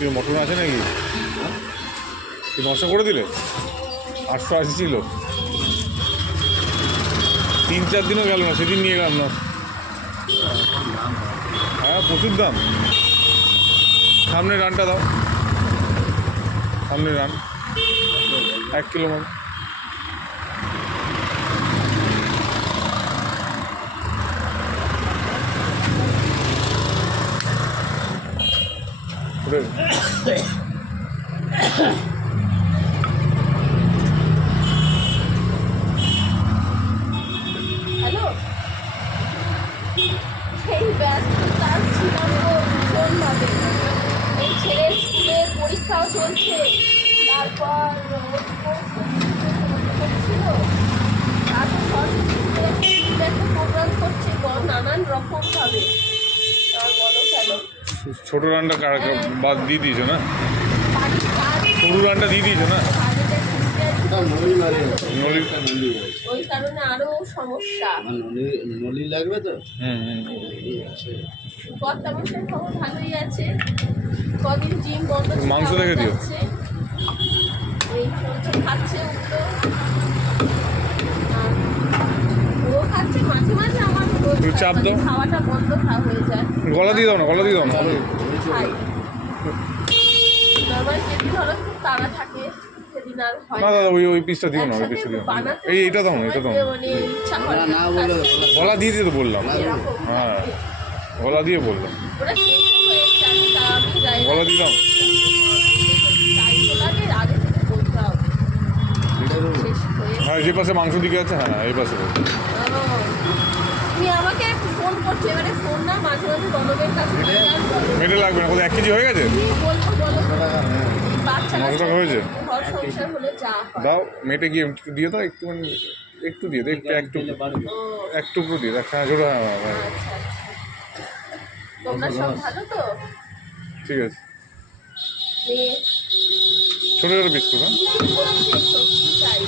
কি মটন আছে নাকি? কি নশো করে দিলে? 880 ছিল, 3-4 দিনও গেল না, সেদিন নিয়ে গেলাম না। হ্যাঁ প্রচুর দাম। সামনে রানটা দাও, সামনে রান 1 কিলো মানে। হ্যালো, এই ব্যস্ততার ছিলাম গো ভীষণভাবে। এই ছেলের স্কুলের পরীক্ষাও চলছে, তারপর ছিল, তারপর সরস্বতী একটা প্রোগ্রাম করছে নানান রকমভাবে। আর বলো কেন, ছোটো রানটা বাদ দিয়ে দিয়েছো না? বাড়ির কাজ, সরু রানটা দিয়ে দিয়েছো না? ওই কারণে আরো সমস্যা। নলি লাগবে তো। কর্তামশাই খবর ভালোই আছে, কদিন জিম বন্ধ ছিল, মাংস দেখে দিও। যাচ্ছে, এই চলছে, খাচ্ছে উঠলো, আর ও খাচ্ছে মাঝে মাঝে। আমার একটু চাপ দাও, খাওয়াটা বন্ধ হয়ে যায়। গলা দিয়ে দাও না, গলা দিয়ে দাও না। খাই আমার যেদিন ধরো খুব তাড়া থাকে সেদিন আর হয় না না। দাদা, ওই পিসটা দিও না, ওই পিসটা দিও না। বানাতে এইটা দাও না, এটা দাও না। মানে ইচ্ছা করে না, না বলে গলা দিয়ে দিতে বললাম। এরকম হ্যাঁ, থাকে। গলা দিয়ে বললাম। ওরা শেষ হয়েছে, আমি যাই না। গলা দিয়ে দাও। চাইতো লাগে, আগে থেকে বলতে হবে শেষ হয়ে। হ্যাঁ, যে পাশে মাংস দিকে আছে, হ্যাঁ এই পাশে। তুমি আমাকে ফোন করছো, এবারে ফোন না মাঝে মাঝে গণবের কাছে নিয়ে যান, বলো। মেটে লাগবে না, কত 1 কেজি হয়ে গেছে? কি বলবো বলো, বাচ্চা 900 টাকা হয়েছে? ঘর সংসার হলে যা হয়। দাও, মেটে গিয়ে একটু দিয়ে দাও, একটুখানি একটু দিয়ে দাও, একটু ও, এক টুকরো দিয়ে দাও। হ্যাঁ ছোটো, হ্যাঁ হ্যাঁ, হ্যাঁ, আচ্ছা আচ্ছা। তোমরা সব ভালো তো? ঠিক আছে। মেয়ে ছোটো ছোটো বিস্কুট, হ্যাঁ। বলছে সত্যি চাই।